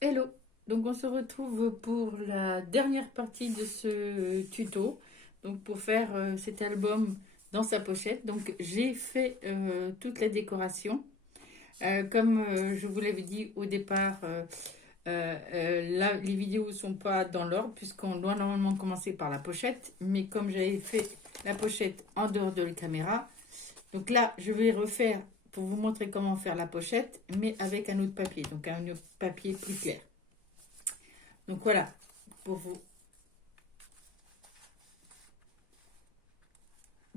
Hello, donc on se retrouve pour la dernière partie de ce tuto, donc pour faire cet album dans sa pochette. Donc j'ai fait toute la décoration. Comme je vous l'avais dit au départ, là les vidéos sont pas dans l'ordre puisqu'on doit normalement commencer par la pochette, mais comme j'avais fait la pochette en dehors de la caméra, donc là je vais refaire pour vous montrer comment faire la pochette, mais avec un autre papier, donc un autre papier plus clair. Donc voilà, pour vous,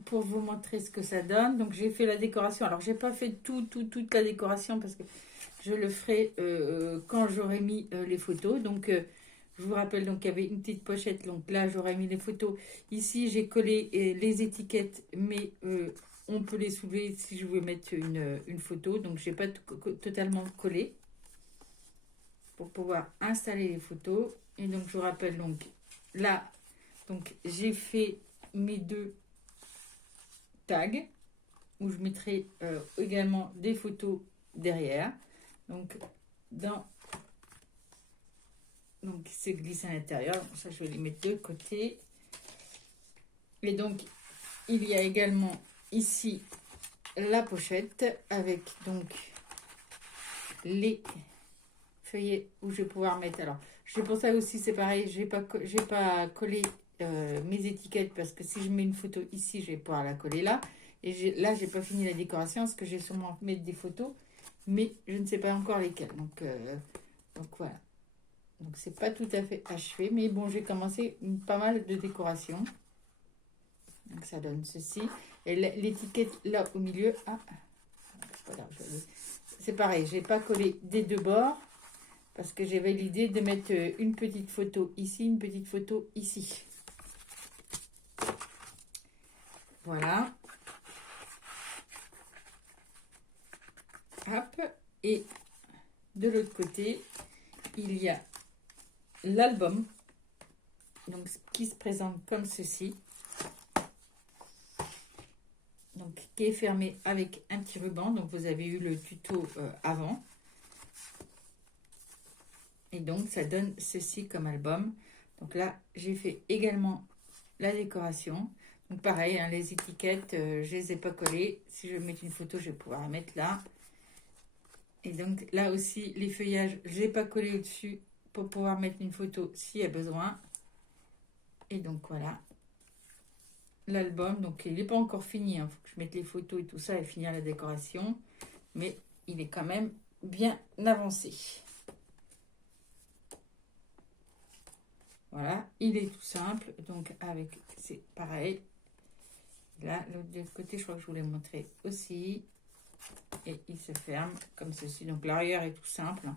pour vous montrer ce que ça donne. Donc j'ai fait la décoration. Alors j'ai pas fait toute la décoration parce que je le ferai quand j'aurai mis les photos. Donc je vous rappelle donc qu'il y avait une petite pochette. Donc là j'aurais mis les photos. Ici j'ai collé les étiquettes, mais on peut les soulever si je veux mettre une photo. Donc j'ai pas totalement collé pour pouvoir installer les photos. Et donc je vous rappelle donc là, donc j'ai fait mes deux tags où je mettrai également des photos derrière. Donc dans donc c'est glissé à l'intérieur. Ça je vais les mettre de côté. Et donc il y a également ici la pochette avec donc les feuillets où je vais pouvoir mettre. Alors c'est pour ça aussi c'est pareil, j'ai pas collé mes étiquettes parce que si je mets une photo ici, je vais pouvoir la coller là. Et là, j'ai pas fini la décoration parce que j'ai sûrement mettre des photos, mais je ne sais pas encore lesquelles. Donc voilà. Donc c'est pas tout à fait achevé, mais bon, j'ai commencé pas mal de décorations. Donc ça donne ceci. Et l'étiquette là au milieu, ah, voilà, c'est pareil, j'ai pas collé des deux bords parce que j'avais l'idée de mettre une petite photo ici, une petite photo ici. Voilà. Hop. Et de l'autre côté, il y a l'album, donc qui se présente comme ceci. Donc qui est fermé avec un petit ruban. Donc vous avez eu le tuto avant. Et donc ça donne ceci comme album. Donc là, j'ai fait également la décoration. Donc pareil, hein, les étiquettes, je les ai pas collées. Si je veux mettre une photo, je vais pouvoir la mettre là. Et donc là aussi, les feuillages, je n'ai pas collé au-dessus pour pouvoir mettre une photo s'il y a besoin. Et donc voilà, l'album. Donc il n'est pas encore fini, il faut que je mette les photos et tout ça et finir la décoration. Mais il est quand même bien avancé. Voilà, il est tout simple. Donc avec, c'est pareil. Là, l'autre côté, je crois que je vous l'ai montré aussi. Et il se ferme comme ceci. Donc l'arrière est tout simple.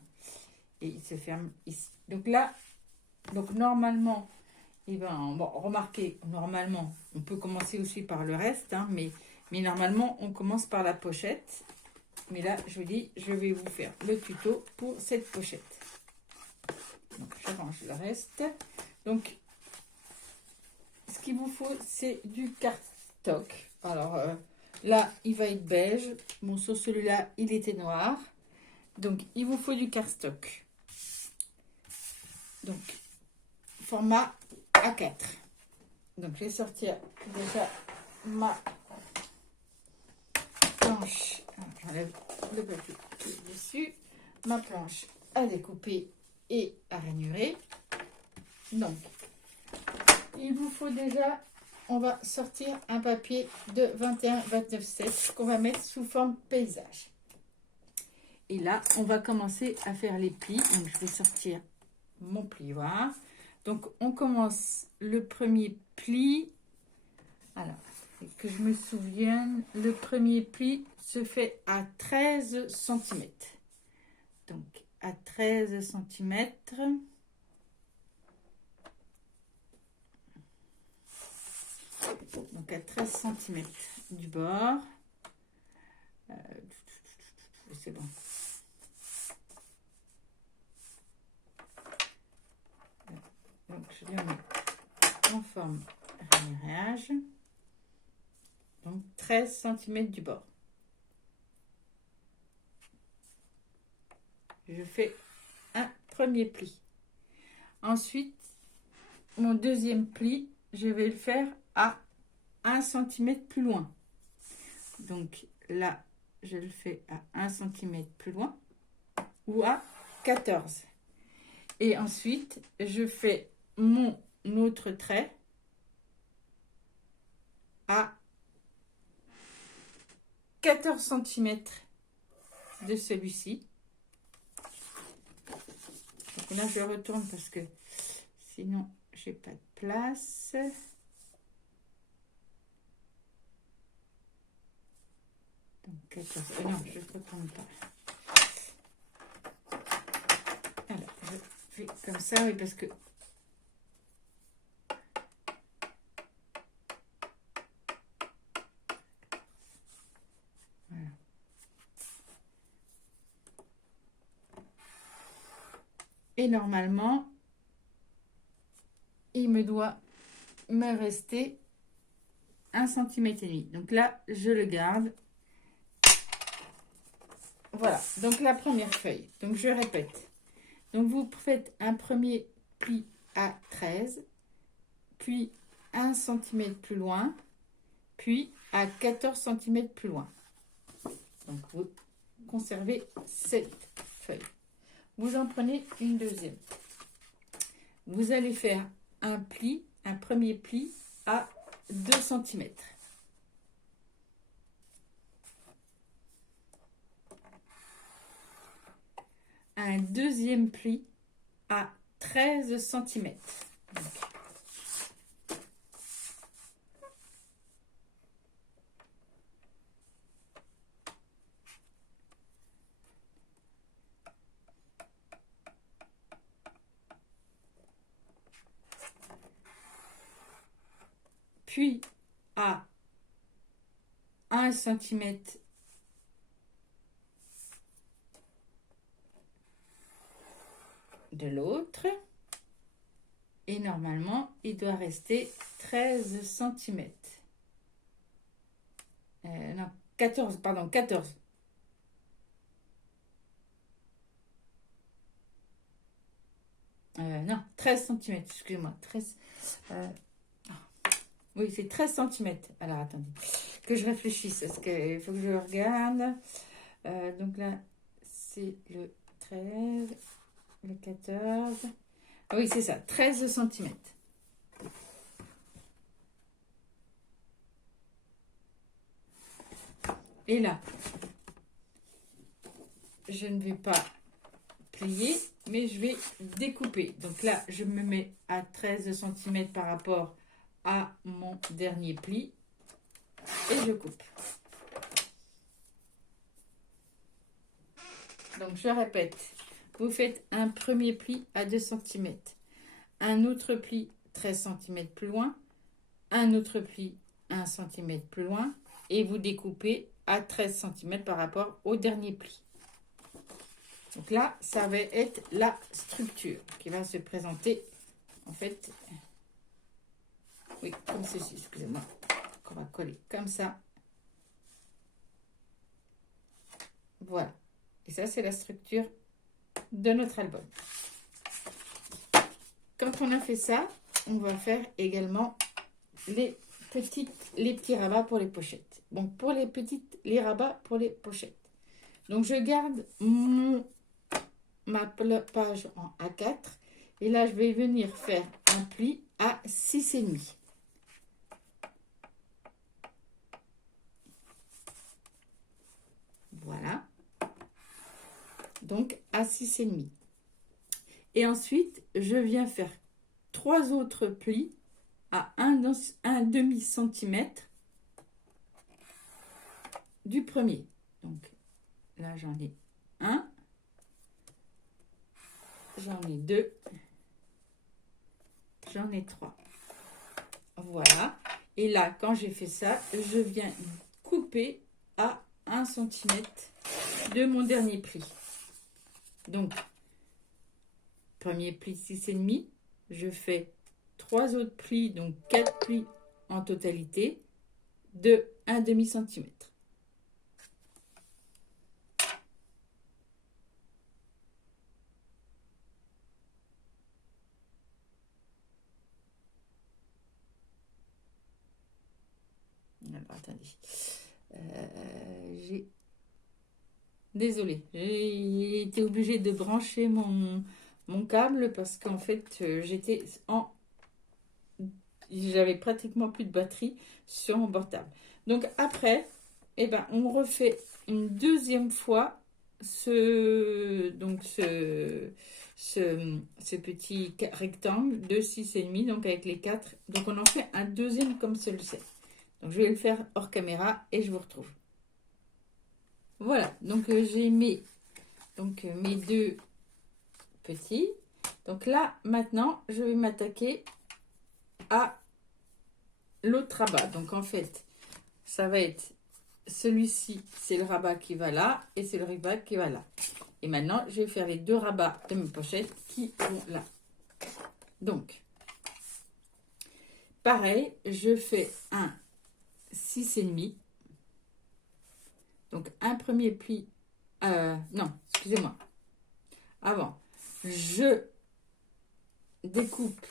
Et il se ferme ici. Donc là, donc normalement, et ben, bon, remarquez, normalement, on peut commencer aussi par le reste, hein, mais normalement, on commence par la pochette. Mais là, je vous dis, je vais vous faire le tuto pour cette pochette. Donc, j'arrange le reste. Donc, ce qu'il vous faut, c'est du cardstock. Alors, là, il va être beige. Bon, sur celui-là, il était noir. Donc, il vous faut du cardstock. Donc, format A4. Donc, je vais sortir déjà ma planche. J'enlève le papier qui est dessus. Ma planche à découper et à ranurer. Donc, il vous faut déjà, on va sortir un papier de 21-29/7 qu'on va mettre sous forme paysage. Et là, on va commencer à faire les plis. Donc, je vais sortir mon plioir. Donc, on commence le premier pli. Alors, que je me souvienne, le premier pli se fait à 13 cm. Donc, à 13 cm. Donc, à 13 cm du bord. C'est bon. Donc, je le mets en forme ramirage. Donc, 13 cm du bord. Je fais un premier pli. Ensuite, mon deuxième pli, je vais le faire à 1 cm plus loin. Donc là, je le fais à 1 cm plus loin ou à 14. Et ensuite, je fais mon autre trait à 14 cm de celui-ci. Donc là, je retourne parce que sinon, j'ai pas de place. Donc 14. Non, je ne retourne pas. Alors, je fais comme ça, oui, parce que voilà. Et normalement, il me doit me rester 1 cm et demi. Donc là, je le garde. Voilà, donc la première feuille. Donc je répète. Donc vous faites un premier pli à 13, puis 1 cm plus loin, puis à 14 cm plus loin. Donc vous conservez cette feuille. Vous en prenez une deuxième. Vous allez faire un pli, un premier pli à 2 cm. Un deuxième pli à 13 cm. Puis à 1 cm de l'autre. Et normalement, il doit rester 13 cm. Non, 14, pardon, 14. Non, 13 cm, excusez-moi. 13, oui, c'est 13 cm. Alors, attendez, que je réfléchisse, parce qu'il faut que je regarde. Donc là, c'est le 13, le 14. Ah oui, c'est ça, 13 cm. Et là, je ne vais pas plier, mais je vais découper. Donc là, je me mets à 13 cm par rapport à mon dernier pli et je coupe. Donc je répète, vous faites un premier pli à 2 cm, un autre pli 13 cm plus loin, un autre pli 1 cm plus loin et vous découpez à 13 cm par rapport au dernier pli. Donc là, ça va être la structure qui va se présenter, en fait, oui, comme ceci, excusez-moi, qu'on va coller comme ça. Voilà. Et ça, c'est la structure de notre album. Quand on a fait ça, on va faire également les petits rabats pour les pochettes. Donc, pour les rabats pour les pochettes. Donc, je garde ma page en A4 et là je vais venir faire un pli à 6,5. Voilà, donc à 6,5. Et ensuite je viens faire 3 autres plis à 1,5 cm du premier. Donc là j'en ai un, j'en ai deux, j'en ai trois. Voilà. Et là, quand j'ai fait ça, je viens couper à 1 cm de mon dernier pli. Donc, premier pli 6,5. Je fais 3 autres plis, donc 4 plis en totalité de 1,5 cm. Alors, attendez. Désolée, j'ai été obligée de brancher mon câble parce qu'en fait, j'avais pratiquement plus de batterie sur mon portable. Donc après, eh ben, on refait une deuxième fois ce petit rectangle de 6,5, donc avec les 4. Donc on en fait un deuxième comme celui-ci. Donc je vais le faire hors caméra et je vous retrouve. Voilà, donc j'ai mis mes deux petits. Donc là, maintenant, je vais m'attaquer à l'autre rabat. Donc en fait, ça va être celui-ci, c'est le rabat qui va là et c'est le rabat qui va là. Et maintenant, je vais faire les deux rabats de mes pochettes qui vont là. Donc, pareil, je fais un 6,5. Donc, un premier pli. Non, excusez-moi. Avant, je découpe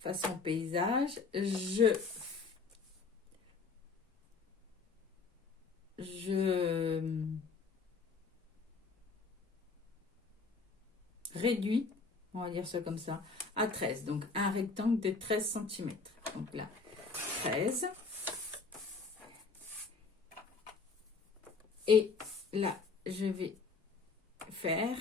façon paysage. Je réduis, on va dire ça comme ça, à 13. Donc, un rectangle de 13 cm. Donc là, 13. Et là, je vais faire,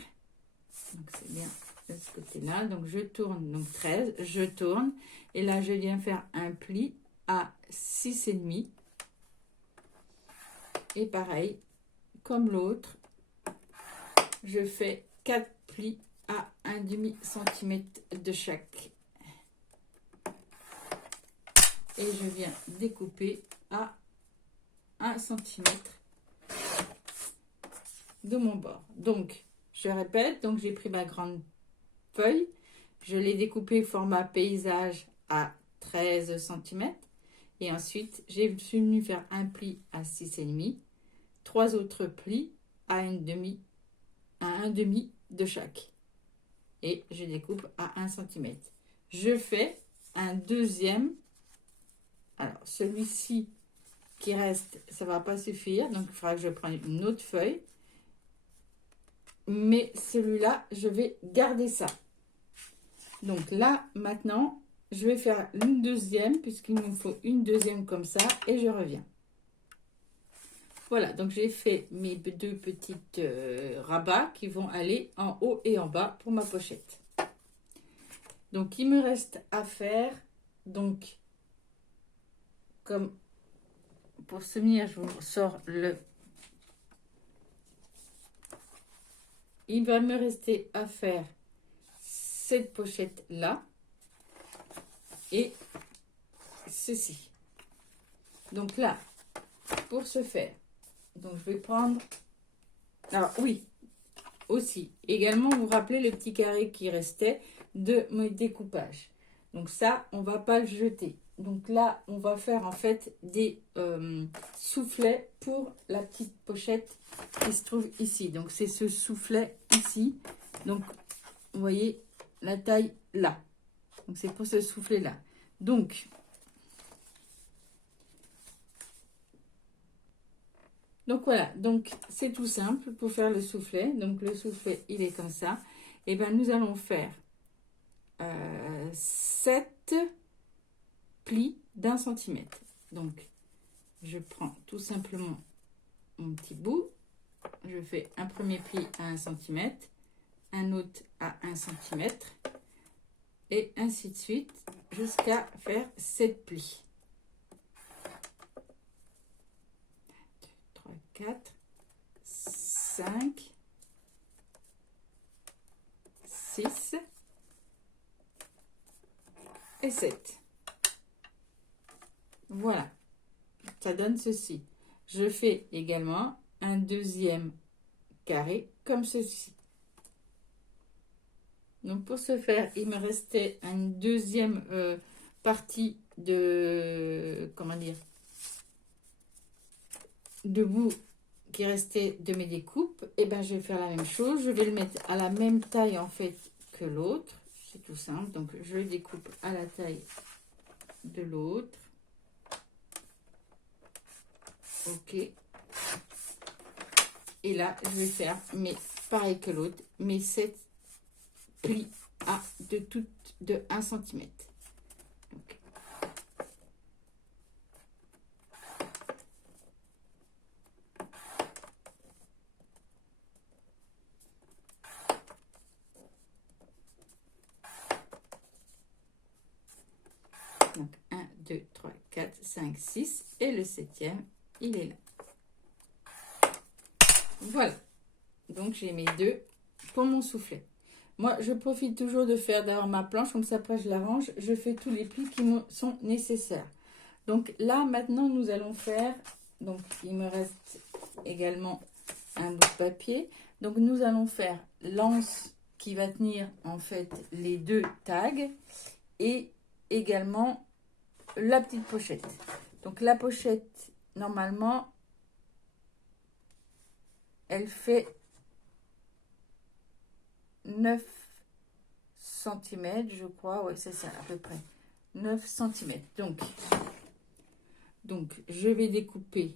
donc c'est bien de ce côté-là, donc je tourne, donc 13, je tourne, et là, je viens faire un pli à 6,5. Et pareil, comme l'autre, je fais 4 plis à 1,5 cm de chaque. Et je viens découper à 1 cm de mon bord. Donc, je répète, donc j'ai pris ma grande feuille, je l'ai découpée format paysage à 13 cm. Et ensuite, j'ai venu faire un pli à 6,5, 3 autres plis à 1,5 de chaque. Et je découpe à 1 cm. Je fais un deuxième. Alors, celui-ci qui reste, ça ne va pas suffire. Donc, il faudra que je prenne une autre feuille. Mais celui-là, je vais garder ça. Donc là, maintenant, je vais faire une deuxième, puisqu'il me faut une deuxième comme ça, et je reviens. Voilà, donc j'ai fait mes deux petites rabats qui vont aller en haut et en bas pour ma pochette. Donc, il me reste à faire, donc, comme pour se venir, je vous sors le... Il va me rester à faire cette pochette-là et ceci. Donc là, pour ce faire, donc je vais prendre... Alors oui, aussi, également, vous rappelez le petit carré qui restait de mon découpage. Donc ça, on va pas le jeter. Donc là, on va faire en fait des soufflets pour la petite pochette qui se trouve ici. Donc c'est ce soufflet ici. Donc vous voyez la taille là. Donc c'est pour ce soufflet là. Donc voilà, donc c'est tout simple pour faire le soufflet. Donc le soufflet, il est comme ça. Et bien nous allons faire 7 plis d'1 centimètre. Donc je prends tout simplement mon petit bout. Je fais un premier pli à 1 cm, un autre à 1 cm, et ainsi de suite jusqu'à faire 7 plis. 3, 4, 5, 6 et 7. Voilà, ça donne ceci. Je fais également un deuxième carré comme ceci. Donc pour ce faire, il me restait une deuxième partie de, comment dire, de bout qui restait de mes découpes. Et ben je vais faire la même chose. Je vais le mettre à la même taille en fait que l'autre. C'est tout simple. Donc je le découpe à la taille de l'autre. Ok. Et là, je vais faire, pareil que l'autre, mes 7 plis de 1 cm. Donc, donc 1, 2, 3, 4, 5, 6. Et le 7e, il est là. Voilà. Donc, j'ai mes 2 pour mon soufflet. Moi, je profite toujours de faire d'abord ma planche. Comme ça, après, je l'arrange. Je fais tous les plis qui me sont nécessaires. Donc, là, maintenant, nous allons faire... Donc, il me reste également un bout de papier. Donc, nous allons faire l'anse qui va tenir, en fait, les 2 tags. Et également la petite pochette. Donc, la pochette, normalement, elle fait 9 cm, je crois. Oui, c'est ça, à peu près. 9 cm. Donc je vais découper.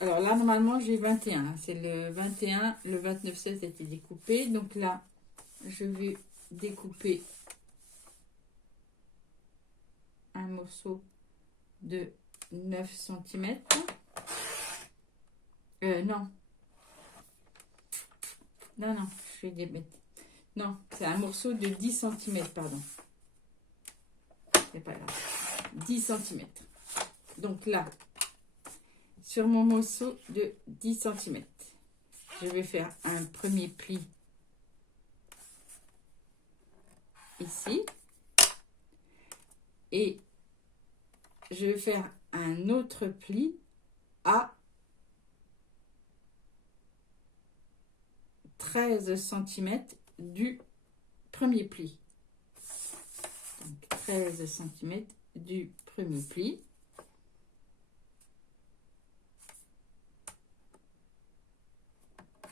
Alors là, normalement, j'ai 21. C'est le 21. Le 29, 16 a été découpé. Donc là, je vais découper un morceau de 9 cm. Non. Non, je vais démettre. Non, c'est un morceau de 10 cm, pardon. C'est pas grave. 10 cm. Donc là, sur mon morceau de 10 cm, je vais faire un premier pli ici. Et je vais faire un autre pli à 13 cm du premier pli. Donc 13 cm du premier pli.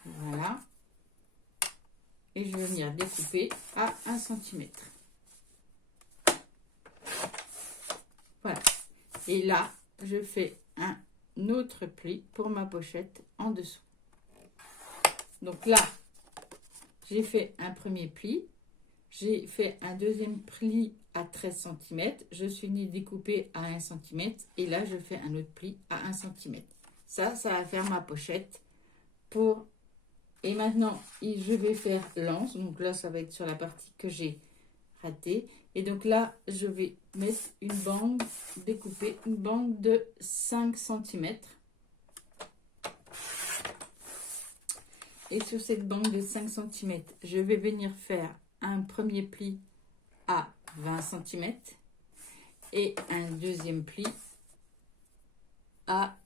Voilà. Et je vais venir découper à 1 cm. Voilà. Et là, je fais un autre pli pour ma pochette en dessous. Donc là, j'ai fait un premier pli. J'ai fait un deuxième pli à 13 cm. Je suis venue découper à 1 cm. Et là, je fais un autre pli à 1 cm. Ça va faire ma pochette pour... Et maintenant, je vais faire l'anse. Donc là, ça va être sur la partie que j'ai ratée. Et donc là, je vais mettre une bande, découper une bande de 5 cm. Et sur cette bande de 5 cm, je vais venir faire un premier pli à 20 cm et un deuxième pli à...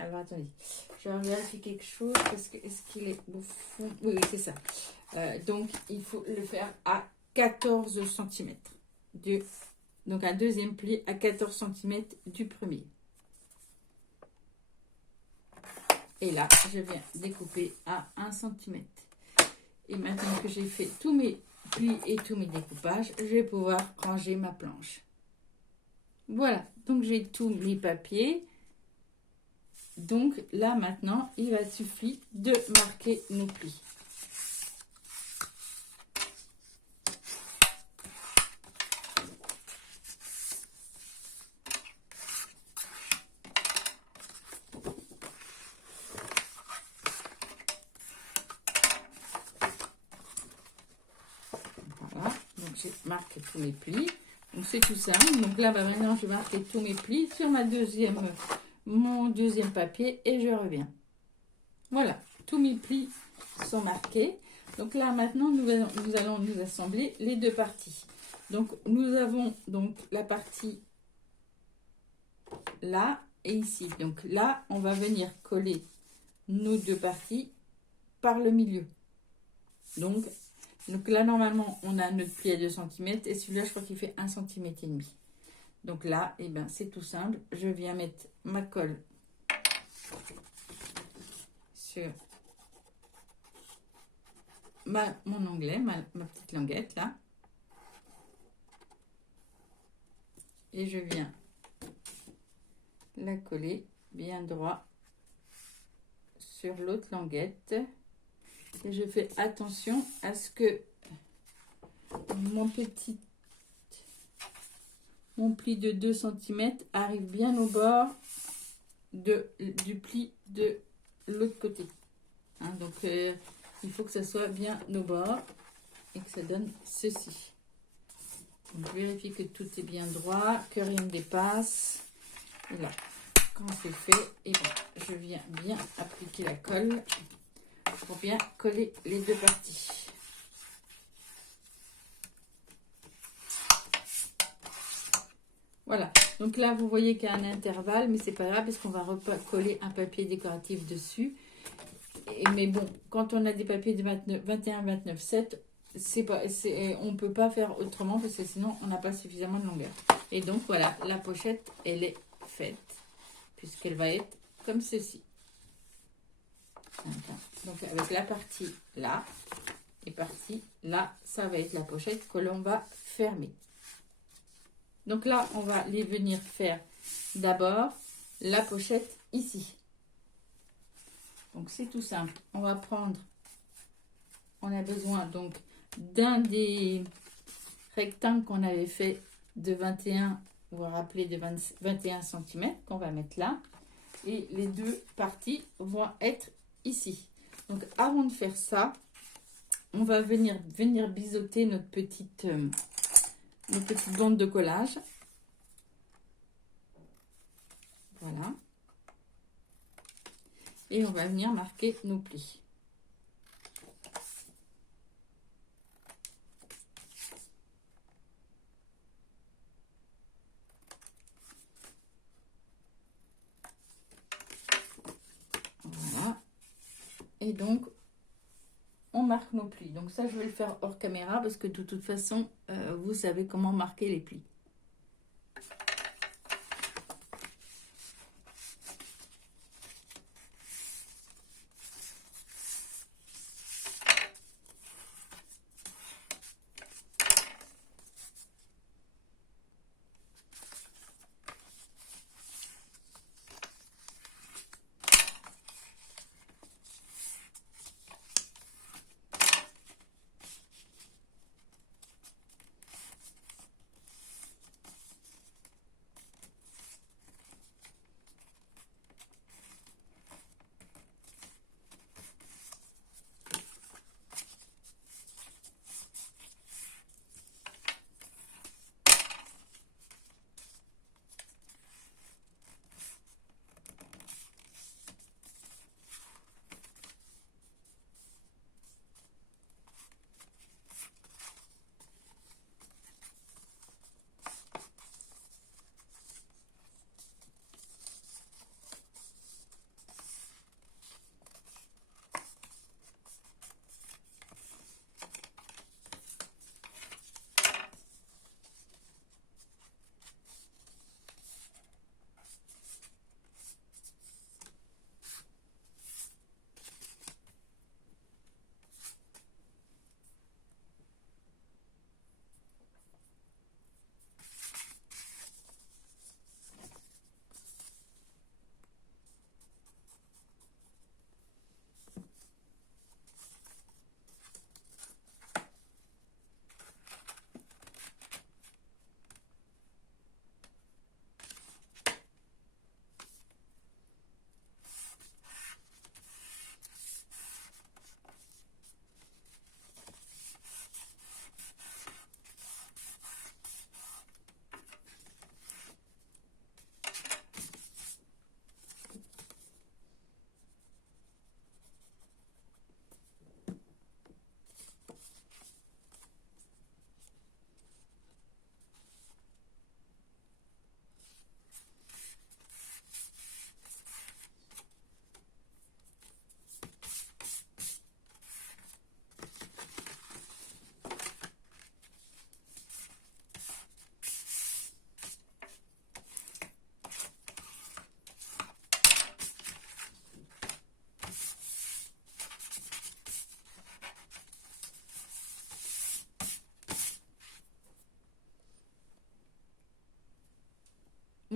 Alors, attendez, je vais vérifier quelque chose parce que est-ce qu'il est au fond? Oui, c'est ça. Donc, il faut le faire à 14 cm. Donc, un deuxième pli à 14 cm du premier. Et là, je viens découper à 1 cm. Et maintenant que j'ai fait tous mes plis et tous mes découpages, je vais pouvoir ranger ma planche. Voilà, donc j'ai tous mes papiers. Donc là, maintenant, il va suffire de marquer nos plis. Voilà, donc j'ai marqué tous mes plis. Donc c'est tout simple. Donc là, maintenant, je vais marquer tous mes plis sur mon deuxième papier et je reviens. Voilà, tous mes plis sont marqués. Donc là, maintenant, nous allons nous assembler les deux parties. Donc, nous avons donc la partie là et ici. Donc là, on va venir coller nos deux parties par le milieu. Donc là, normalement, on a notre pli à 2 cm et celui-là, je crois qu'il fait 1 cm et demi. Donc là, eh ben, c'est tout simple. Je viens mettre ma colle sur mon onglet, ma petite languette là. et je viens la coller bien droit sur l'autre languette. Et je fais attention à ce que mon pli de 2 cm arrive bien au bord du pli de l'autre côté. Hein, donc, il faut que ça soit bien au bord et que ça donne ceci. Donc, je vérifie que tout est bien droit, que rien ne dépasse. Et là, quand c'est fait, et bon, je viens bien appliquer la colle pour bien coller les deux parties. Voilà, donc là vous voyez qu'il y a un intervalle, mais c'est pas grave parce qu'on va recoller un papier décoratif dessus. Mais bon, quand on a des papiers de 21, 29, 7, on ne peut pas faire autrement parce que sinon on n'a pas suffisamment de longueur. Et donc voilà, la pochette elle est faite puisqu'elle va être comme ceci. Donc avec la partie là et partie là, ça va être la pochette que l'on va fermer. Donc là, on va les venir faire d'abord la pochette ici. Donc c'est tout simple. On va prendre, on a besoin donc d'un des rectangles qu'on avait fait de 21, vous vous rappelez, de 21 cm qu'on va mettre là. Et les deux parties vont être ici. Donc avant de faire ça, on va venir biseauter notre petite bande de collage. Voilà. Et on va venir marquer nos plis. Voilà. Et donc, on marque nos plis. Donc ça, je vais le faire hors caméra parce que de toute façon, vous savez comment marquer les plis.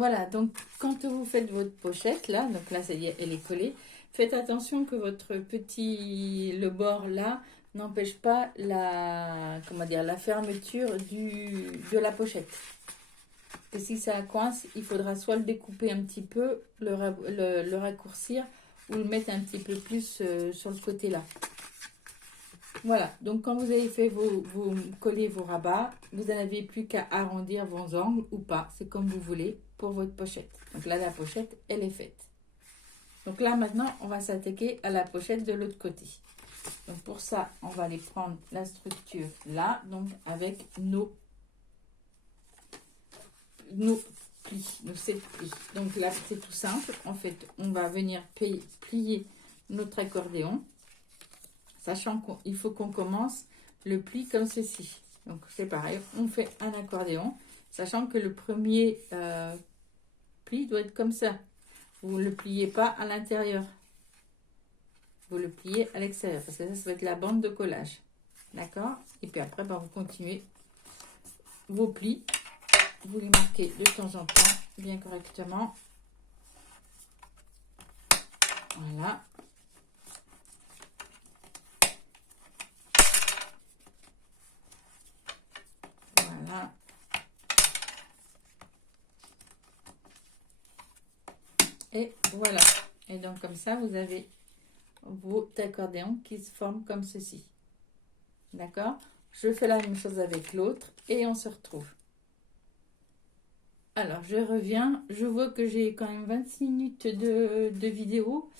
Voilà, donc quand vous faites votre pochette, là, donc là, ça y est, elle est collée. Faites attention que votre le bord là, n'empêche pas la, comment dire, la fermeture de la pochette. Et si ça coince, il faudra soit le découper un petit peu, le raccourcir, ou le mettre un petit peu plus sur le côté là. Voilà, donc quand vous avez fait vous collez vos rabats, vous n'avez plus qu'à arrondir vos angles ou pas, c'est comme vous voulez pour votre pochette. Donc là, la pochette, elle est faite. Donc là, maintenant, on va s'attaquer à la pochette de l'autre côté. Donc pour ça, on va aller prendre la structure là, donc avec nos plis, nos 7 plis. Donc là, c'est tout simple. En fait, on va venir plier notre accordéon, sachant qu'il faut qu'on commence le pli comme ceci. Donc c'est pareil, on fait un accordéon, sachant que le premier pli doit être comme ça. Vous ne le pliez pas à l'intérieur. Vous le pliez à l'extérieur, parce que ça va être la bande de collage. D'accord? Et puis après, ben, vous continuez vos plis. Vous les marquez de temps en temps, bien correctement. Voilà. Voilà. Et voilà. Et donc comme ça, vous avez vos accordéons qui se forment comme ceci. D'accord? Je fais la même chose avec l'autre et on se retrouve. Alors, je reviens. Je vois que j'ai quand même 26 minutes de vidéo.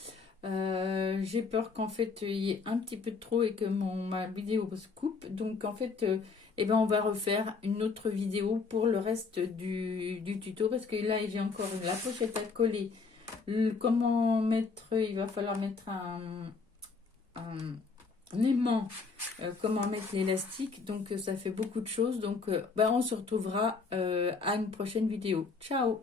J'ai peur qu'en fait, il y ait un petit peu de trop et que ma vidéo se coupe. Donc, en fait, eh ben, on va refaire une autre vidéo pour le reste du tuto. Parce que là, j'ai encore la pochette à coller. Comment mettre... Il va falloir mettre un aimant, comment mettre l'élastique, donc ça fait beaucoup de choses, donc ben, on se retrouvera à une prochaine vidéo. Ciao!